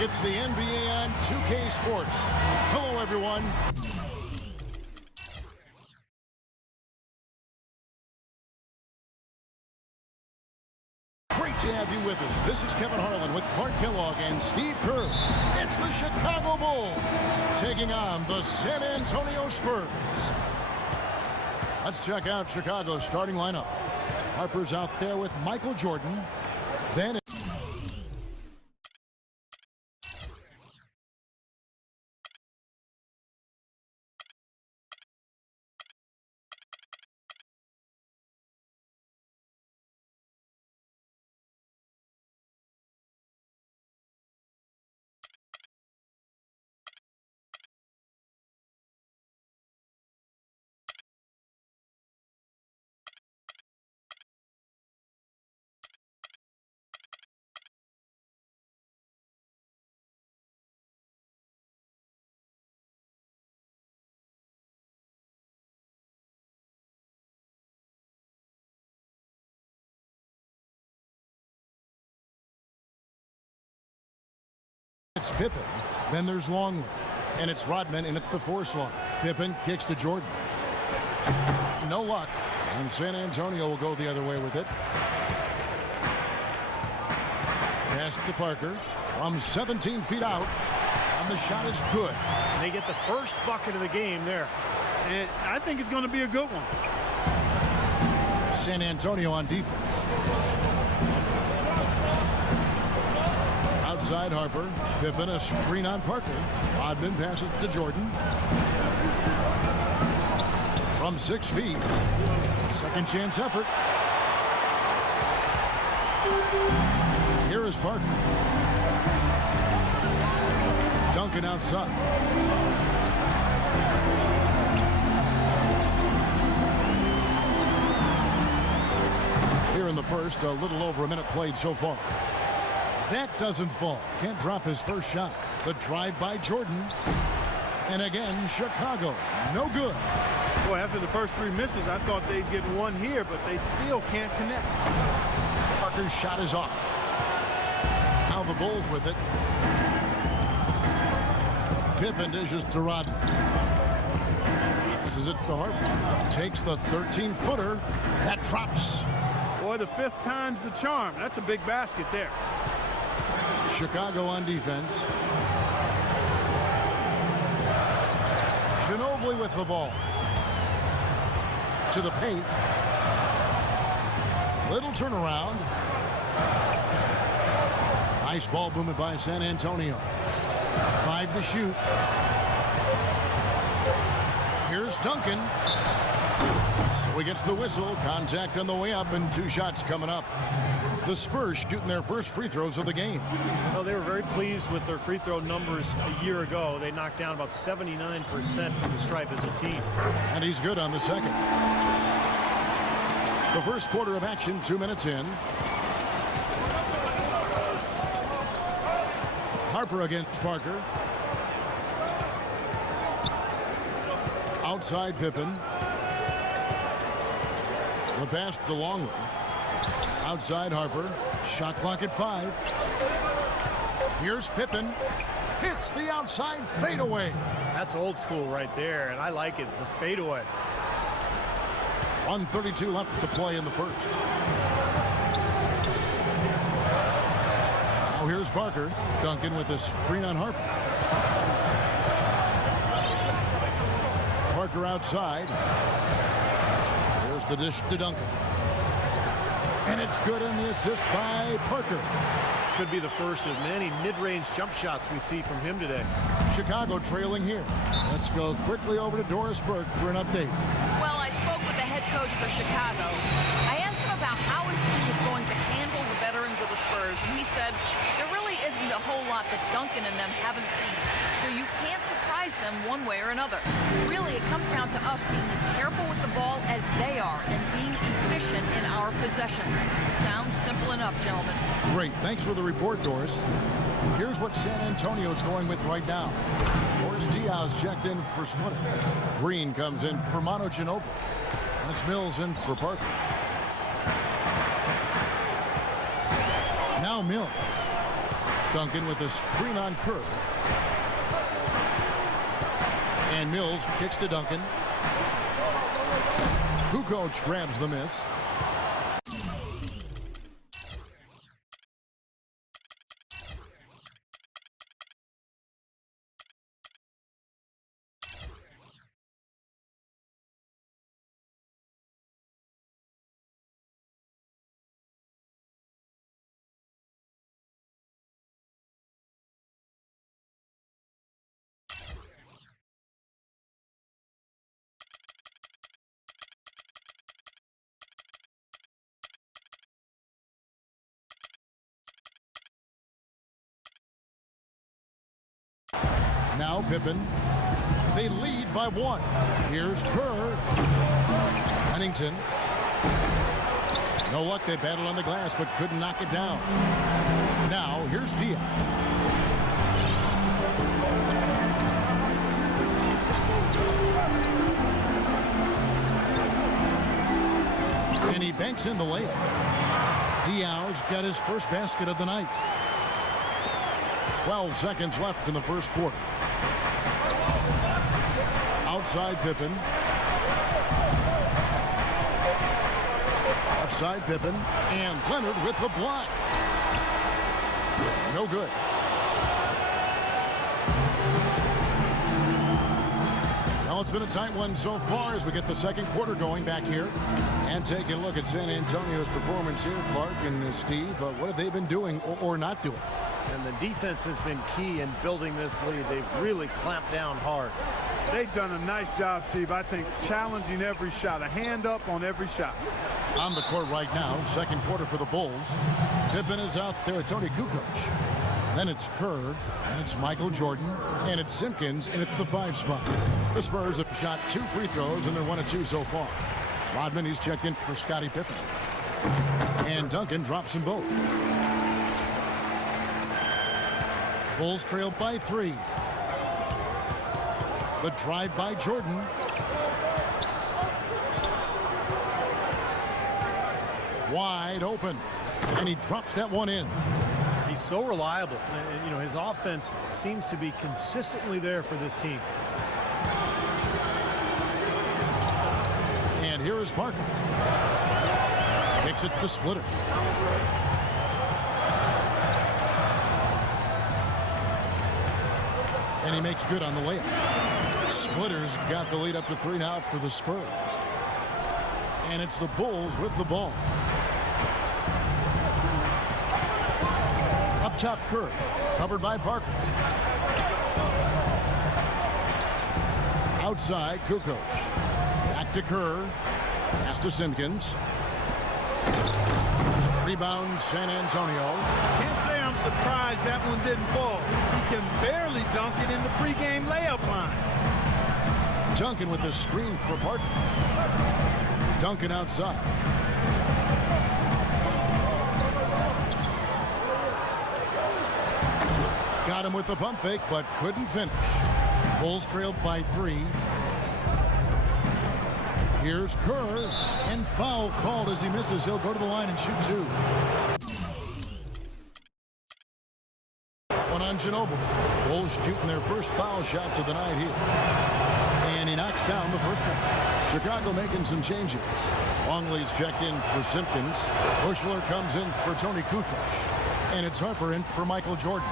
It's the NBA on 2K Sports. Hello, everyone. Great to have you with us. This is Kevin Harlan with Clark Kellogg and Steve Kerr. It's the Chicago Bulls taking on the San Antonio Spurs. Let's check out Chicago's starting lineup. Harper's out there with Michael Jordan. Then it's Pippen, then there's Longley, and it's Rodman in at the 4 slot. Pippen kicks to Jordan. No luck, and San Antonio will go the other way with it. Pass to Parker from 17 feet out, and the shot is good. They get the first bucket of the game there, and I think it's going to be a good one. San Antonio on defense. Outside Harper, Pippen a screen on Parker. Rodman passes to Jordan. From 6 feet, second chance effort. Here is Parker. Duncan outside. Here in the first, a little over a minute played so far. That doesn't fall. Can't drop his first shot. The drive by Jordan. And again, Chicago. No good. Boy, after the first 3 misses, I thought they'd get one here, but they still can't connect. Parker's shot is off. Now the Bulls with it. Pippen dishes to Rodman. This is it to Harper. Takes the 13-footer. That drops. Boy, the 5th time's the charm. That's a big basket there. Chicago on defense. Ginobili with the ball. To the paint. Little turnaround. Nice ball movement by San Antonio. 5 to shoot. Here's Duncan. So he gets the whistle. Contact on the way up and 2 shots coming up. The Spurs shooting their first free throws of the game. Well, they were very pleased with their free throw numbers a year ago. They knocked down about 79% from the stripe as a team. And he's good on the second. The first quarter of action, 2 minutes in. Harper against Parker. Outside Pippen. The pass to Longley. Outside Harper. Shot clock at 5. Here's Pippen. Hits the outside fadeaway. That's old school right there, and I like it. The fadeaway. 1:32 left to play in the first. Now here's Parker. Duncan with a screen on Harper. Parker outside. Here's the dish to Duncan. And it's good on the assist by Parker. Could be the first of many mid-range jump shots we see from him today. Chicago trailing here. Let's go quickly over to Doris Burke for an update. Well, I spoke with the head coach for Chicago. I asked him about how his team is going to handle the veterans of the Spurs, and he said there really isn't a whole lot that Duncan and them haven't seen, so you can't surprise them one way or another. Really, it comes down to us being as careful with the ball as they are and being efficient in our possessions. Sounds simple enough, gentlemen. Great. Thanks for the report, Doris. Here's what San Antonio's going with right now. Boris Diaz checked in for Splitter. Green comes in for Manu Ginobili. And it's Mills in for Parker. Now Mills. Duncan with a screen on Kerr. And Mills kicks to Duncan. Kukoc grabs the miss. Now Pippen. They lead by 1. Here's Kerr. Huntington. No luck. They battled on the glass but couldn't knock it down. Now here's Diaz. And he banks in the layup. Diaz got his first basket of the night. 12 seconds left in the first quarter. Outside Pippen. Offside Pippen. And Leonard with the block. No good. Well, it's been a tight one so far as we get the second quarter going back here. And taking a look at San Antonio's performance here, Clark and Steve. What have they been doing or not doing? And the defense has been key in building this lead. They've really clamped down hard. They've done a nice job, Steve. I think challenging every shot, a hand up on every shot. On the court right now, second quarter for the Bulls. Pippen is out there, Tony Kukoc. Then it's Kerr, and it's Michael Jordan, and it's Simpkins in at the 5 spot. The Spurs have shot 2 free throws, and they're 1 of 2 so far. Rodman, he's checked in for Scottie Pippen. And Duncan drops them both. Bulls trail by 3. The drive by Jordan. Wide open. And he drops that one in. He's so reliable. And, you know, his offense seems to be consistently there for this team. And here is Parker. Kicks it to Splitter. And he makes good on the layup. Splitter's got the lead up to 3 now for the Spurs. And it's the Bulls with the ball. Up top, Kerr. Covered by Parker. Outside, Kukoc. Back to Kerr. Pass to Simpkins. Rebound, San Antonio. Can't say I'm surprised that one didn't fall. He can barely dunk it in the pregame layup line. Duncan with the screen for Parker. Duncan outside. Got him with the pump fake, but couldn't finish. Bulls trailed by 3. Here's Kerr, and foul called as he misses. He'll go to the line and shoot 2. One on Ginobili. Bulls shooting their first foul shots of the night here. And he knocks down the first one. Chicago making some changes. Longley's checked in for Simpkins. Bushler comes in for Tony Kukoc. And it's Harper in for Michael Jordan.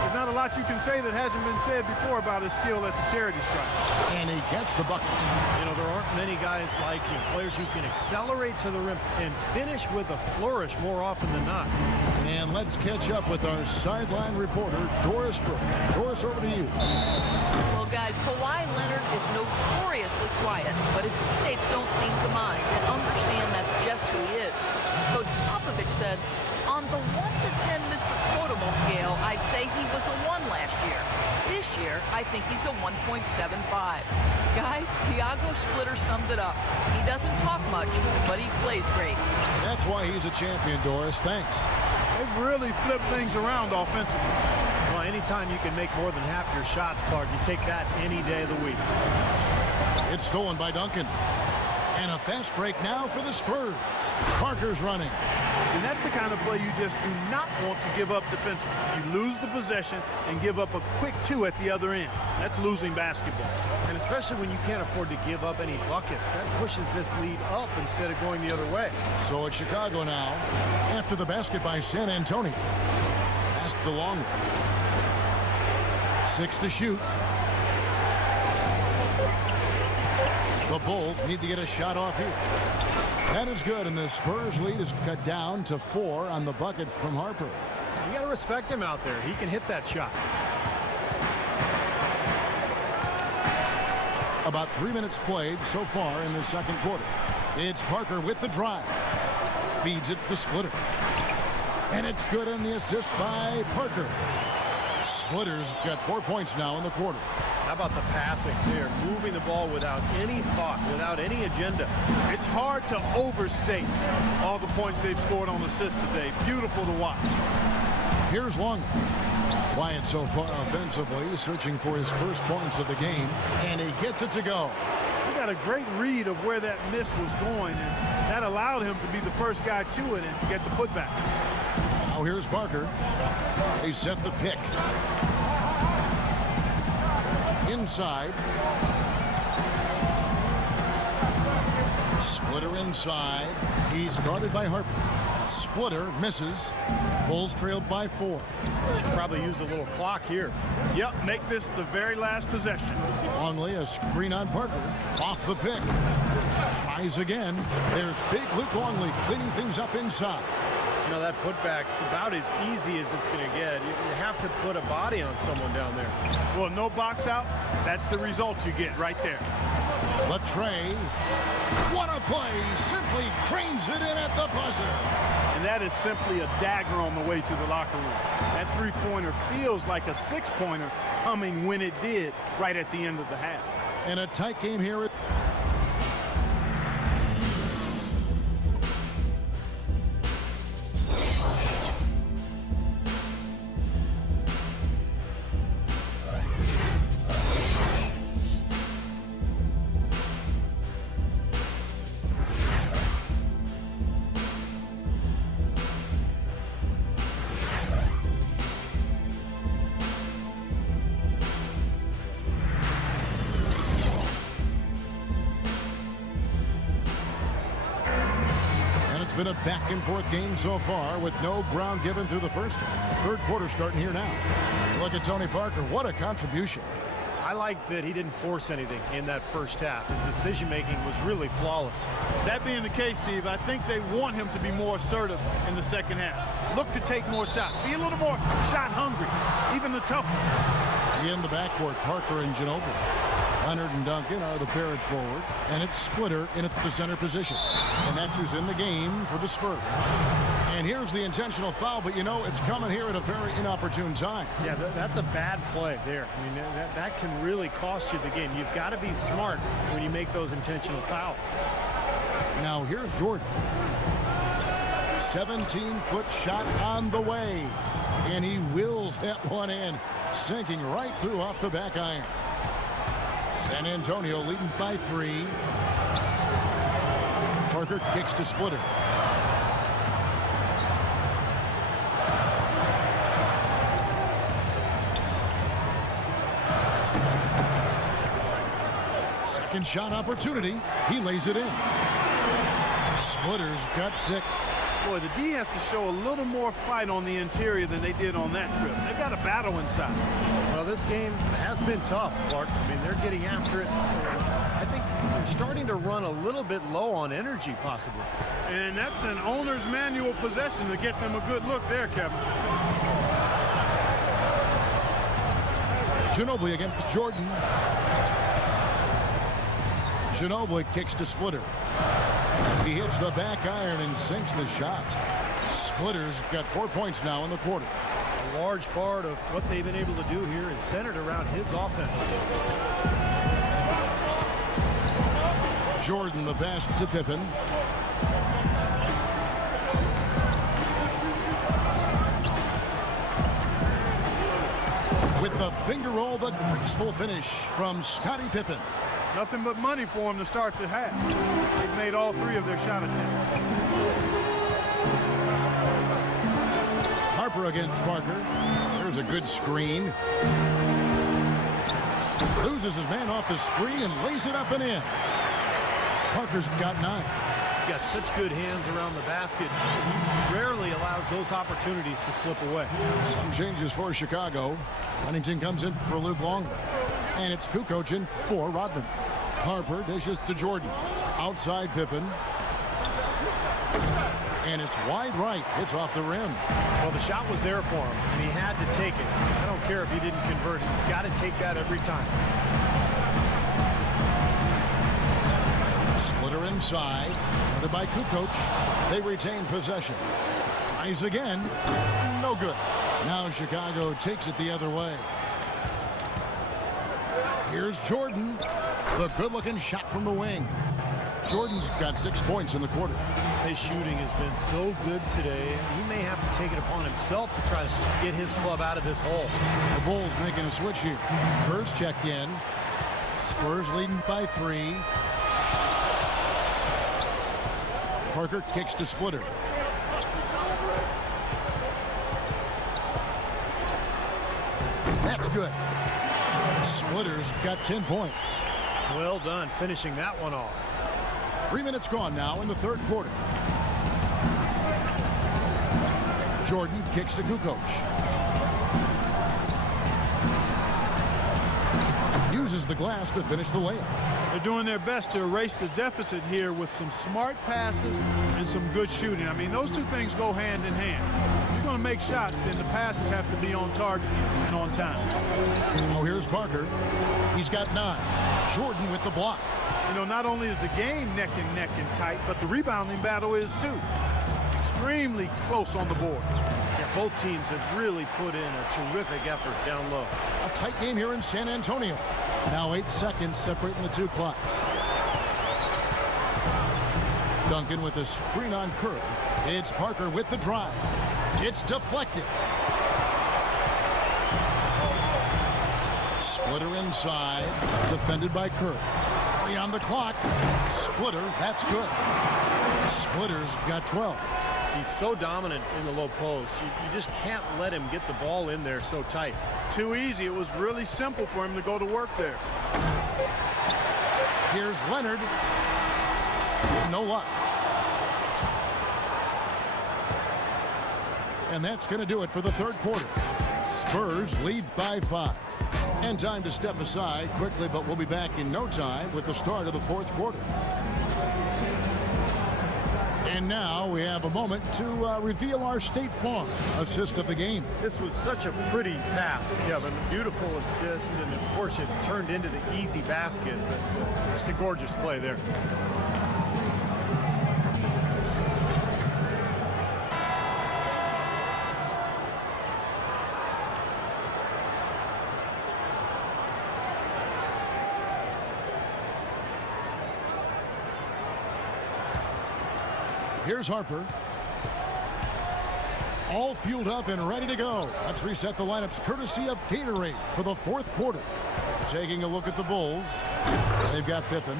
There's not a lot you can say that hasn't been said before about his skill at the charity stripe. And he gets the bucket. You know, there aren't many guys like him, players who can accelerate to the rim and finish with a flourish more often than not. And let's catch up with our sideline reporter, Doris Burke. Doris, over to you. Well, guys, Kawhi Leonard is notoriously quiet, but his teammates don't seem to mind and understand that's just who he is. Coach Popovich said, on the 1 to 10 Mr. Quotable scale, I'd say he was a 1 last year. This year, I think he's a 1.75. Guys, Tiago Splitter summed it up. He doesn't talk much, but he plays great. That's why he's a champion, Doris. Thanks. They've really flipped things around offensively. Well, anytime you can make more than half your shots, Clark, you take that any day of the week. It's stolen by Duncan. And a fast break now for the Spurs. Parker's running. And that's the kind of play you just do not want to give up defensively. You lose the possession and give up a quick 2 at the other end. That's losing basketball. And especially when you can't afford to give up any buckets, that pushes this lead up instead of going the other way. So it's Chicago now after the basket by San Antonio. Passed to Longley. 6 to shoot. The Bulls need to get a shot off here. That is good, and the Spurs lead is cut down to 4 on the bucket from Harper. You got to respect him out there. He can hit that shot. About 3 minutes played so far in the second quarter. It's Parker with the drive. Feeds it to Splitter. And it's good on the assist by Parker. Splitter's got 4 points now in the quarter. How about the passing? They're moving the ball without any thought, without any agenda. It's hard to overstate all the points they've scored on assists today. Beautiful to watch. Here's Longley. Quiet so far offensively, searching for his first points of the game, and he gets it to go. He got a great read of where that miss was going, and that allowed him to be the first guy to it and get the putback. Now here's Parker. They set the pick. Inside. Splitter inside. He's guarded by Harper. Splitter misses. Bulls trailed by 4. Should probably use a little clock here. Yep, make this the very last possession. Longley, a screen on Parker. Off the pick. Tries again. There's big Luke Longley cleaning things up inside. You know, that putback's about as easy as it's going to get. You have to put a body on someone down there. Well, no box out. That's the result you get right there. Latrey. What a play. Simply cranes it in at the buzzer. And that is simply a dagger on the way to the locker room. That three-pointer feels like a six-pointer coming when it did right at the end of the half. And a tight game here. Been a back and forth game so far with no ground given through the first half. Third quarter starting here now. Look at Tony Parker. What a contribution. I like that he didn't force anything in that first half. His decision-making was really flawless. That being the case, Steve, I think they want him to be more assertive in the second half. Look to take more shots. Be a little more shot hungry, even the tough ones. In the backcourt, Parker and Ginobili. Leonard and Duncan are the pair at forward, and it's Splitter in at the center position. And that's who's in the game for the Spurs. And here's the intentional foul, but you know, it's coming here at a very inopportune time. Yeah, that's a bad play there. I mean, that can really cost you the game. You've got to be smart when you make those intentional fouls. Now here's Jordan. 17-foot shot on the way. And he wills that one in, sinking right through off the back iron. San Antonio leading by 3. Parker kicks to Splitter. Second shot opportunity. He lays it in. Splitter's got 6. Boy, the D has to show a little more fight on the interior than they did on that trip. They've got a battle inside. Well, this game has been tough, Clark. I mean, they're getting after it. I think they're starting to run a little bit low on energy, possibly. And that's an owner's manual possession to get them a good look there, Kevin. Ginobili against Jordan. Ginobili kicks to Splitter. He hits the back iron and sinks the shot. Splitter's got 4 points now in the quarter. A large part of what they've been able to do here is centered around his offense. Jordan the pass to Pippen. With the finger roll, the graceful finish from Scottie Pippen. Nothing but money for him to start the half. They've made all 3 of their shot attempts. Harper against Parker. There's a good screen. Loses his man off the screen and lays it up and in. Parker's got 9. He's got such good hands around the basket. He rarely allows those opportunities to slip away. Some changes for Chicago. Huntington comes in for Luke Longley. And it's Kukoc in for Rodman. Harper dishes to Jordan. Outside Pippen. And it's wide right. It's off the rim. Well, the shot was there for him, and he had to take it. I don't care if he didn't convert it. He's got to take that every time. Splitter inside. Guarded by Kukoc. They retain possession. Tries again. No good. Now Chicago takes it the other way. Here's Jordan. The good-looking shot from the wing. Jordan's got 6 points in the quarter. His shooting has been so good today. He may have to take it upon himself to try to get his club out of this hole. The Bulls making a switch here. Kerr's checked in. Spurs leading by 3. Parker kicks to Splitter. That's good. Splitter's got 10 points. Well done finishing that one off. 3 minutes gone now in the third quarter. Jordan kicks to Kukoc. Uses the glass to finish the layup. They're doing their best to erase the deficit here with some smart passes and some good shooting. I mean, those 2 things go hand in hand. If you're going to make shots, then the passes have to be on target and on time. Oh, here's Parker. He's got 9. Jordan with the block. You know, not only is the game neck and tight, but the rebounding battle is too. Extremely close on the boards. Yeah, both teams have really put in a terrific effort down low. A tight game here in San Antonio. Now 8 seconds separating the 2 clocks. Duncan with a screen on Kerr. It's Parker with the drive. It's deflected. Splitter inside. Defended by Kerr. 3 on the clock. Splitter, that's good. Splitter's got 12. He's so dominant in the low post. You just can't let him get the ball in there so tight. Too easy. It was really simple for him to go to work there. Here's Leonard. No luck. And that's going to do it for the third quarter. Spurs lead by 5. And time to step aside quickly, but we'll be back in no time with the start of the fourth quarter. And now we have a moment to reveal our State Farm assist of the game. This was such a pretty pass, Kevin. Beautiful assist, and of course it turned into the easy basket, but just a gorgeous play there. Here's Harper. All fueled up and ready to go. Let's reset the lineups courtesy of Gatorade for the fourth quarter. Taking a look at the Bulls. They've got Pippen.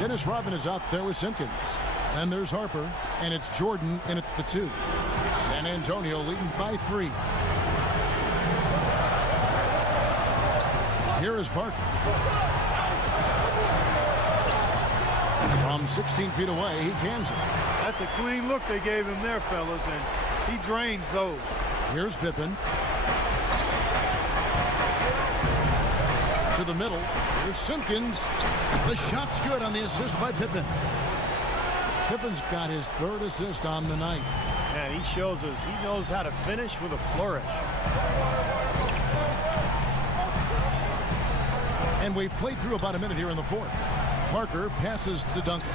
Dennis Rodman is out there with Simpkins. Then there's Harper, and it's Jordan in at the 2. San Antonio leading by 3. Here is Parker. From 16 feet away, he cans it. That's a clean look they gave him there, fellas, and he drains those. Here's Pippen. To the middle. Here's Simpkins. The shot's good on the assist by Pippen. Pippen's got his third assist on the night. And he shows us he knows how to finish with a flourish. And we've played through about a minute here in the fourth. Parker passes to Duncan.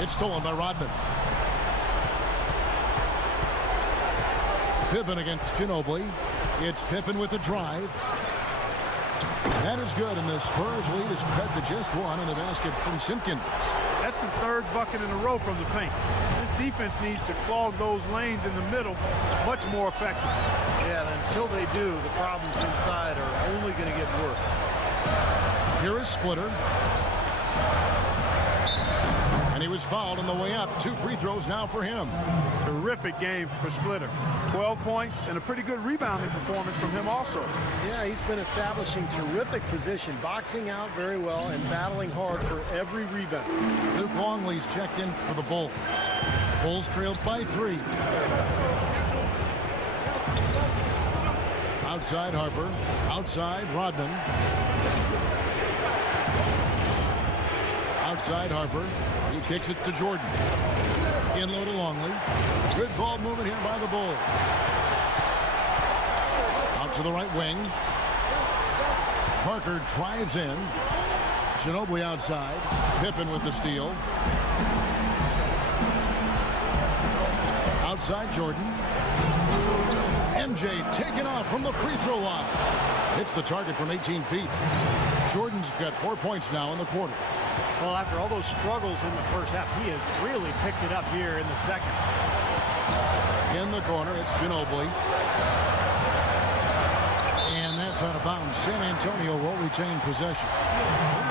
It's stolen by Rodman. Pippen against Ginobili. It's Pippen with the drive. That is good, and the Spurs lead is cut to just one in the basket from Simpkins. That's the third bucket in a row from the paint. This defense needs to clog those lanes in the middle much more effectively. Yeah, and until they do, the problems inside are only going to get worse. Here is Splitter. And he was fouled on the way up. 2 free throws now for him. Terrific game for Splitter. 12 points and a pretty good rebounding performance from him also. Yeah, he's been establishing terrific position, boxing out very well and battling hard for every rebound. Luke Longley's checked in for the Bulls. Bulls trailed by 3. Outside Harper. Outside Rodman. Outside Harper. He kicks it to Jordan. In low to Longley. Good ball movement here by the Bulls. Out to the right wing. Parker drives in. Ginobili outside. Pippen with the steal. Outside Jordan. MJ taken off from the free throw line. Hits the target from 18 feet. Jordan's got 4 points now in the quarter. Well, after all those struggles in the first half, he has really picked it up here in the second. In the corner, it's Ginobili. And that's out of bounds. San Antonio will retain possession.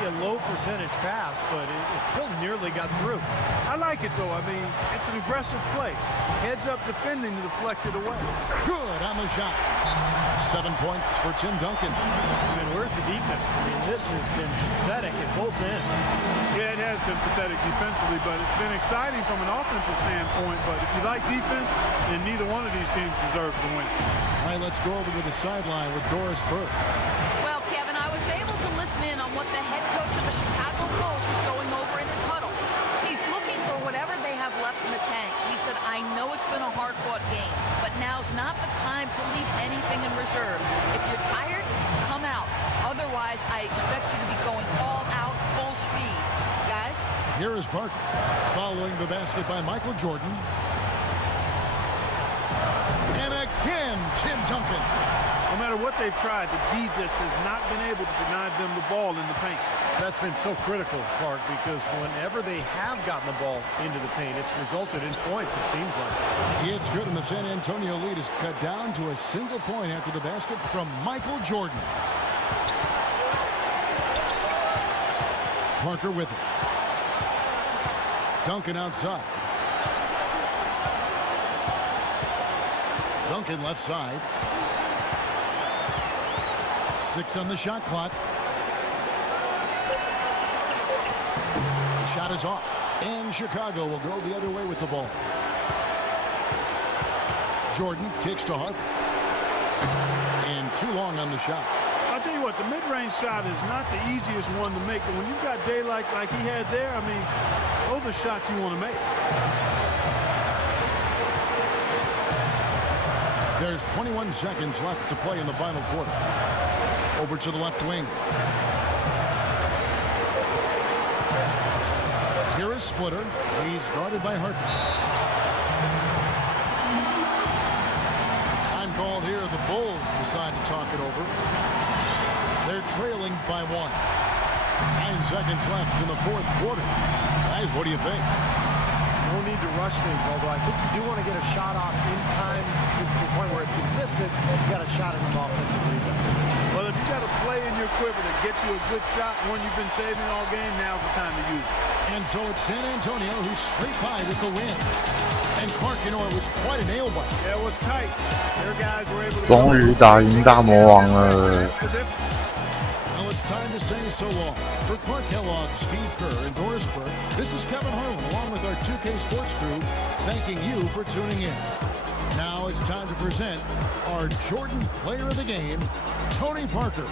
Maybe a low percentage pass, but it still nearly got through. I like it, though. I mean, it's an aggressive play. Heads up defending to deflect it away. Good on the shot. 7 points for Tim Duncan. I mean, where's the defense? I mean, this has been pathetic at both ends. Yeah, it has been pathetic defensively, but it's been exciting from an offensive standpoint. But if you like defense, then neither one of these teams deserves to win. All right, let's go over to the sideline with Doris Burke. Well, Kevin, I was able to listen in on what the head coach of the Chicago Bulls was going over in his huddle. He's looking for whatever they have left in the tank. He said, I know it's been a hard-fought game, but now's not the time to leave anything in reserve. If you're tired, come out. Otherwise, I expect you to be going all out, full speed. Guys? Here is Parker. Following the basket by Michael Jordan. And again, Tim Duncan. No matter what they've tried, the D just has not been able to deny them the ball in the paint. That's been so critical, Clark, because whenever they have gotten the ball into the paint, it's resulted in points, it seems like. It's good, and the San Antonio lead is cut down to a single point after the basket from Michael Jordan. Parker with it. Duncan outside. Duncan left side. 6 on the shot clock. The shot is off, and Chicago will go the other way with the ball. Jordan kicks to Harper. And too long on the shot. I'll tell you what, the mid-range shot is not the easiest one to make, but when you've got daylight like he had there, I mean, those are shots you want to make. There's 21 seconds left to play in the final quarter. Over to the left wing. Here is Splitter. He's guarded by Harper. Time called here. The Bulls decide to talk it over. They're trailing by 1. 9 seconds left in the fourth quarter. Guys, what do you think? No need to rush things, although I think you do want to get a shot off in time to the point where if you miss it, you've got a shot at an offensive rebound. Well, if you got a play in your quiver that gets you a good shot, one you've been saving all game, now's the time to use it. And so it's San Antonio who's straight by with the win. And Clark, you know, it was quite a nail biter. Yeah, it was tight. Their guys were able to... 终于打赢大魔王了。 Well, it's time to say so long. For Clark Kellogg, Steve Kerr, and Doris Burke, this This is Kevin Harlan along with our 2K Sports crew thanking you for tuning in. Now it's time to present our Jordan Player of the Game, Tony Parker.